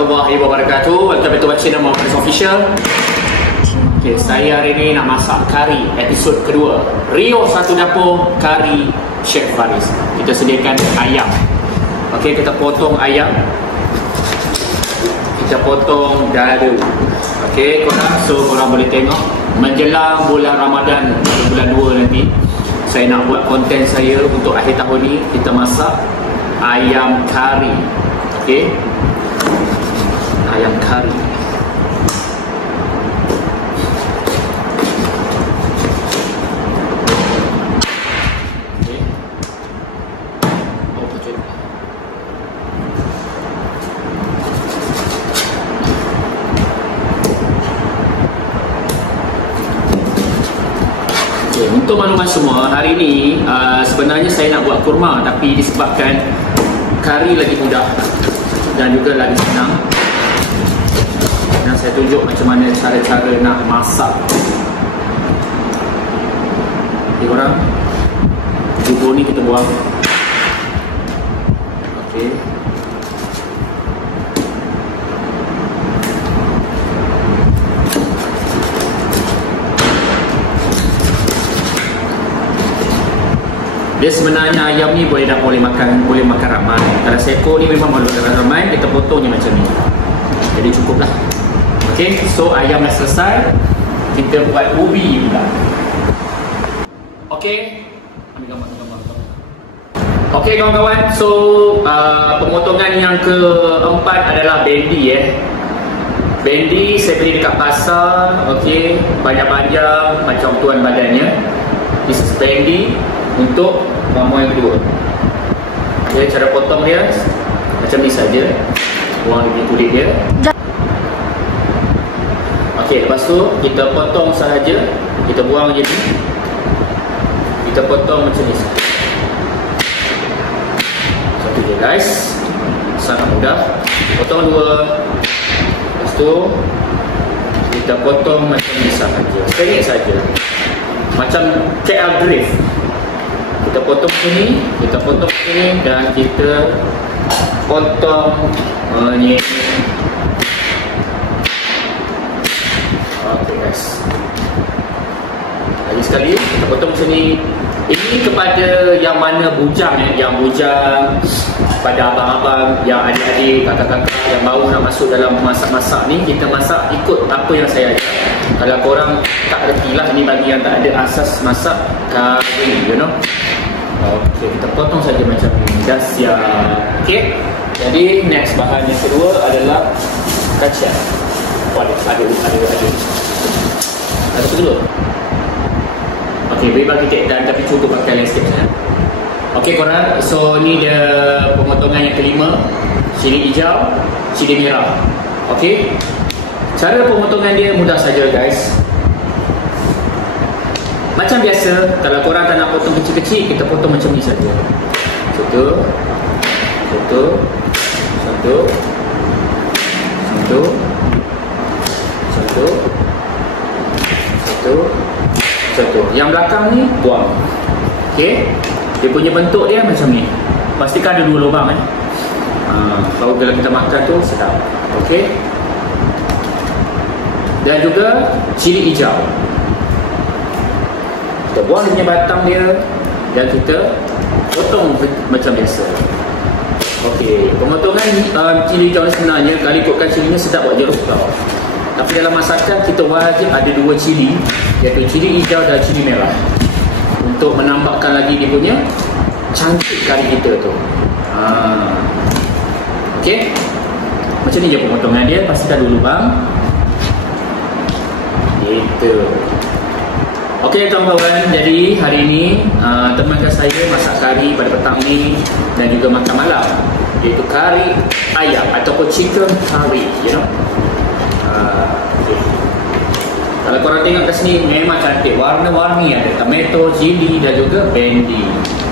warahmatullahi wabarakatuh. Welcome back to my channel Muhammad Official. Okay, saya hari ni nak masak kari episod kedua. Rio Satu Dapur Kari Chef Faris. Kita sediakan ayam. Okay, kita potong ayam. Kita potong dada. Okay, korang boleh tengok menjelang bulan Ramadan, bulan 2 nanti, saya nak buat konten saya untuk akhir tahun ni. Kita masak ayam kari. Okay, ayam kari. Untuk makluman semua, hari ni sebenarnya saya nak buat kurma, tapi disebabkan kari lagi mudah dan juga lagi senang, dan saya tunjuk macam mana cara-cara nak masak. Okay, korang, bubur ni kita buang. Okay, dia sebenarnya ayam ni boleh makan ramai. Kalau seekor ni memang boleh makan ramai, kita potongnya macam ni. Jadi cukup lah. Okay, so ayam dah selesai. Kita buat ubi pula. Okay, ambil gambar. Okay kawan-kawan, so pemotongan yang keempat adalah bendi. Bendi saya beli dekat pasar. Okay, panjang-panjang macam tuan badannya. This is bendi untuk mama yang kedua. Okay, cara potong dia macam ni saja. Buang di kulit dia. Okey, lepas tu kita potong sahaja. Kita buang je ni. Kita potong macam ni. Satu je guys. Sangat mudah. Potong dua. Lepas tu kita potong macam ni sahaja. Sedikit saja. Macam KL drift. Kita potong sini, kita potong sini, dan kita potong ni. Okey guys. Lagi sekali kita potong sini. Ini kepada yang mana bujang, yang bujang, pada abang-abang, yang adik-adik, kakak-kakak yang baru nak masuk dalam masak-masak ni, kita masak ikut apa yang saya ajar. Kalau korang tak reti lah, ni bagi yang tak ada asas masak kari, you know. Okey, kita potong saja macam ni. Dah siap. Okey. Jadi next bahan yang kedua adalah kacang. Ada dulu. Okey, beri bagi kek dan tapi cukup pakai landscape saja. Okey korang, so ni dia pemotongan yang kelima. Cili hijau, cili merah. Okey. Cara pemotongan dia mudah saja guys. Macam biasa, kalau korang tak nak potong kecil-kecil, kita potong macam ni saja. Satu. Yang belakang ni buang. Okey. Dia punya bentuk dia macam ni. Pastikan ada dua lubang baru kalau kita makan tu sedap. Okey. Dan juga cili hijau. Kita buang dia punya batang dia dan kita potong macam biasa. Okey, pemotongan cili hijau ni sebenarnya kalau ikutkan cilinya sedap buat jeruk tau. Tapi dalam masakan kita wajib ada dua cili, iaitu cili hijau dan cili merah, untuk menambahkan lagi dia punya cantik kari kita tu. Okey. Macam ni je pemotongan dia, pastikan dulu bang. Gitu. Okey kawan-kawan, jadi hari ni temankan saya masak kari pada petang ni dan juga makan malam, iaitu kari ayam ataupun chicken curry, you know. Okay. Kalau korang tengok kat sini memang cantik, warna-warni, ada tomato, chili dan juga bendi.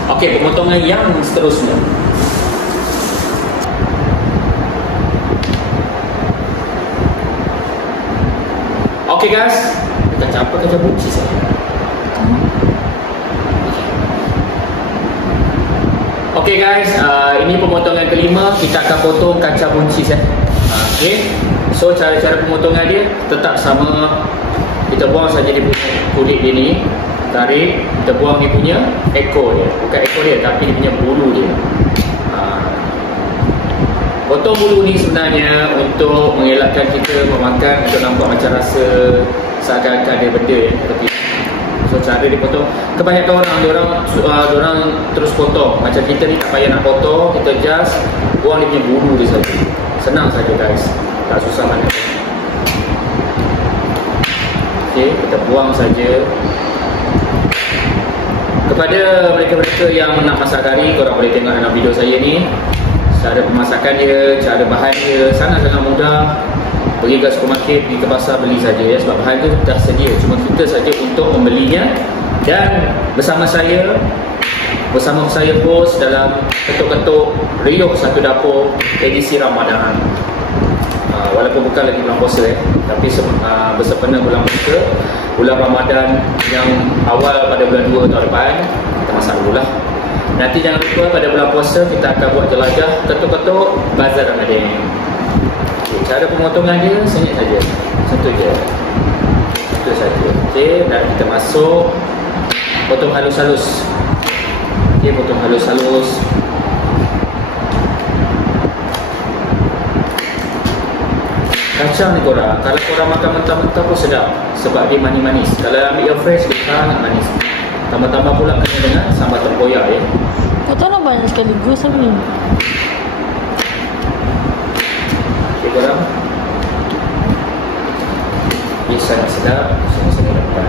Okey, pemotongan yang seterusnya. Okey guys, kacang apa? Kacang buncis Okey guys, ini pemotongan kelima. Kita akan potong kacang buncis Okay. So cara-cara pemotongan dia tetap sama. Kita buang saja dia punya kulit dia ni, tarik, kita buang dia punya ekor dia. Bukan ekor dia, tapi dia punya bulu dia. Potong bulu ni sebenarnya untuk mengelakkan kita memakan atau nampak macam rasa seakan-akan ada benda tapi so cara dia potong, kebanyakan orang terus potong. Macam kita ni tak payah nak potong, kita just buang dia punya bulu dia saja. Senang saja guys, tak susah mana. Okay, kita buang saja. Kepada mereka-mereka yang nak masak kari, korang boleh tengok dalam video saya ni cara pemasakan dia, cara bahan dia sangat-sangat mudah. Pergi ke supermarket, pergi ke pasar, beli saja ya, sebab bahan tu dah sedia, cuma kita saja untuk membelinya. Dan bersama saya host dalam ketuk-ketuk riuh satu dapur edisi Ramadan. Walaupun bukan lagi bulan puasa tapi bersempena bulan puasa, bulan Ramadan yang awal pada bulan 2 tahun depan, kita masak dululah. Nanti jangan lupa pada bulan puasa kita akan buat jelajah ketuk-ketuk bazar Ramadan. Okay, cara pemotongan dia senyap saja, contoh je, contoh saja. Okay, dan kita masuk, potong halus-halus. Okay, potong halus-halus. Kacang ni korang, kalau korang makan mentah-mentah pun sedap sebab dia manis-manis. Kalau ambil yang fresh, dia sangat manis. Tambah-tambah pula kena dengan sambal tempoyak ya. Kau tahu nak banyak sekaligus ni. Okay korang, dia sangat sedap. Saya dapat.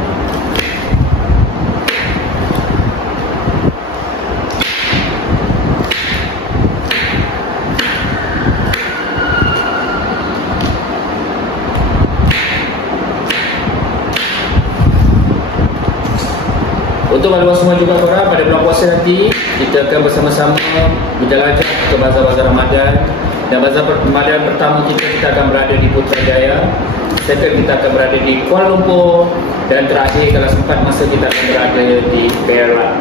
Untuk maklum semua juga korang, pada bulan puasa nanti kita akan bersama-sama berjelajah ke bazar-bazar Ramadan. Dan bazar Ramadan pertama kita akan berada di Putrajaya, second kita akan berada di Kuala Lumpur, dan terakhir kalau sempat masa kita akan berada di Perak.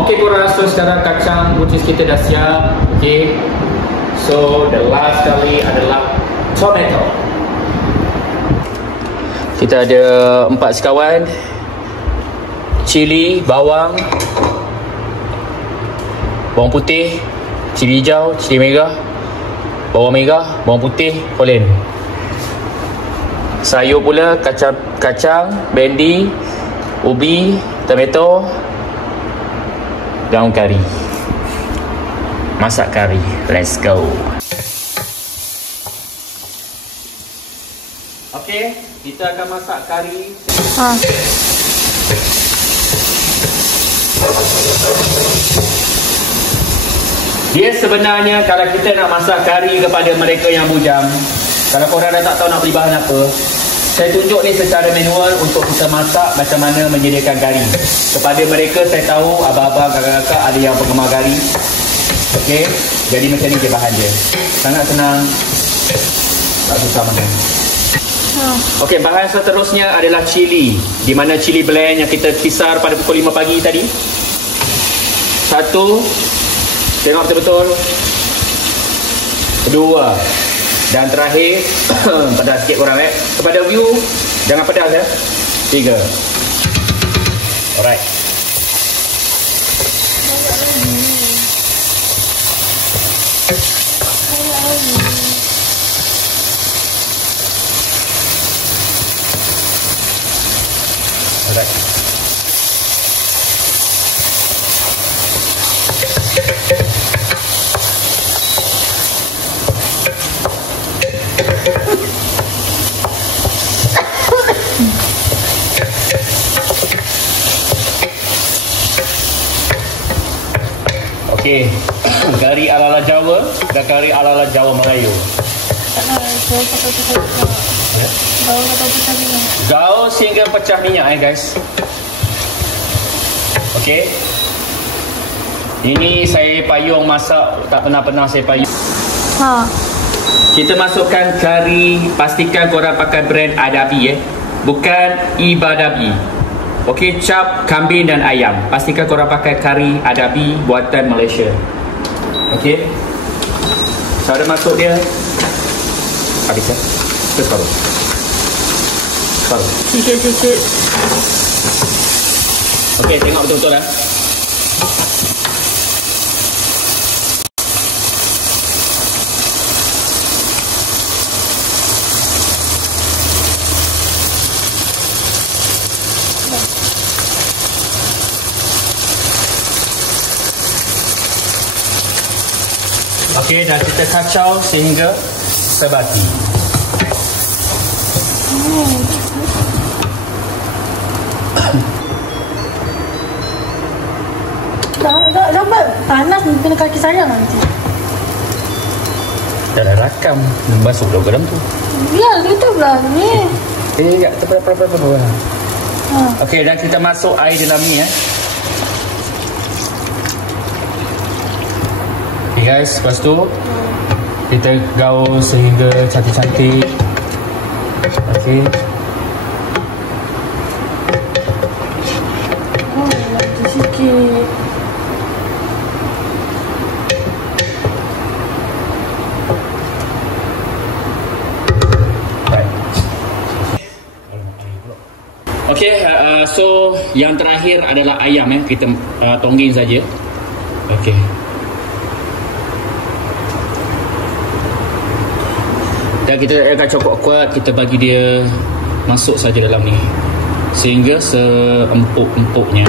Okey korang, so sekarang kacang buncis kita dah siap. Okey, so the last kali adalah tomato. Kita ada 4 sekawan, cili, bawang putih, cili hijau, cili merah, bawang merah, bawang putih, holen. Sayur pula kacang, bendi, ubi, tomato, daun kari. Masak kari, let's go. Okey, kita akan masak kari. Dia sebenarnya kalau kita nak masak kari kepada mereka yang bujang, kalau korang dah tak tahu nak beli bahan apa, saya tunjuk ni secara manual untuk kita masak macam mana menyediakan kari. Kepada mereka saya tahu abang-abang, kakak-kakak ada yang penggemar kari. Okey, jadi macam ni je bahan dia. Sangat senang, tak susah mana. Okey, bahan seterusnya adalah cili, di mana cili blend yang kita kisar pada pukul 5 pagi tadi. 1, tengok betul-betul. 2, dan terakhir pedas sikit korang kepada view jangan pedas ya. 3. Alright. Alright. Okey, kari ala-ala Jawa dan kari ala-ala Jawa Melayu. Gaus hingga pecah minyak guys. Okey. Ini saya payung masak, tak pernah saya payung. Kita masukkan kari, pastikan korang pakai brand Adabi bukan Ibadabi. Okey, cap kambing dan ayam. Pastikan korang pakai kari adabi buatan Malaysia. Okey. Cara masuk dia habis ya. Terus baru. Baru. Sikit-sikit. Okey, tengok betul-betul dah. Okey, dah kita kacau sehingga sebati. Lambat panas kena kaki sayang nanti. Dah dah rakam masuk dalam dalam tu. Ya, tutup lah ni. Tak apa. Okey, dan kita masuk air dalam ni ya. Okay guys, lepas tu kita gaul sehingga cantik-cantik. Okey. Lagi sikit. Okey, so yang terakhir adalah ayam ya. Kita tongging saja. Okey. Dan kita akan cokok kuat, kita bagi dia masuk saja dalam ni sehingga seempuk-empuknya.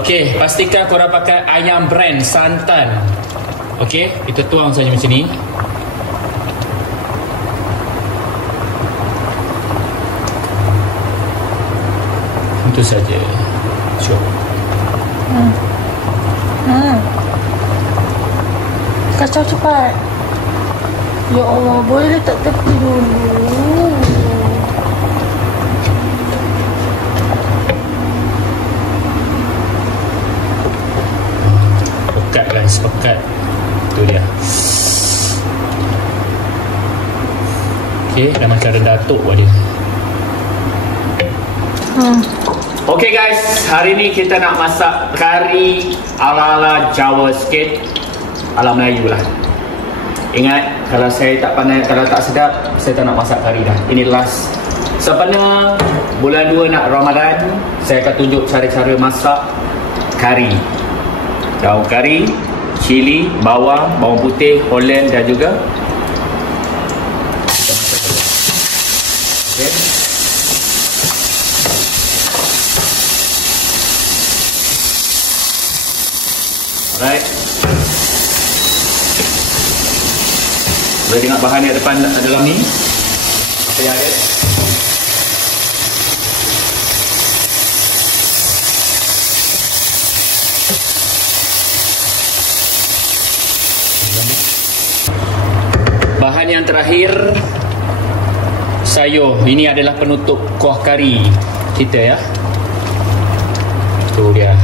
Okey, pastikan korang pakai ayam brand santan. Okey, kita tuang saja macam ni. Itu saja. Cukup. Kacau cepat. Ya Allah, boleh letak tepi dulu. Pekat guys, pekat. Itu dia. Okey, dah macam rendah tok buat dia. Okey guys, hari ni kita nak masak kari ala-ala Jawa sikit, ala Melayu lah. Ingat, kalau saya tak pandai, kalau tak sedap, saya tak nak masak kari dah. Ini last. Sempena bulan 2 nak Ramadan, saya akan tunjuk cara-cara masak kari. Daun kari, cili, bawang, bawang putih, Holland dan juga kita masak dulu. Okay. Alright. Boleh tengok bahan yang depan dalam ni. Apa yang ada? Bahan yang terakhir, sayur. Ini adalah penutup kuah kari kita ya. Tu dia.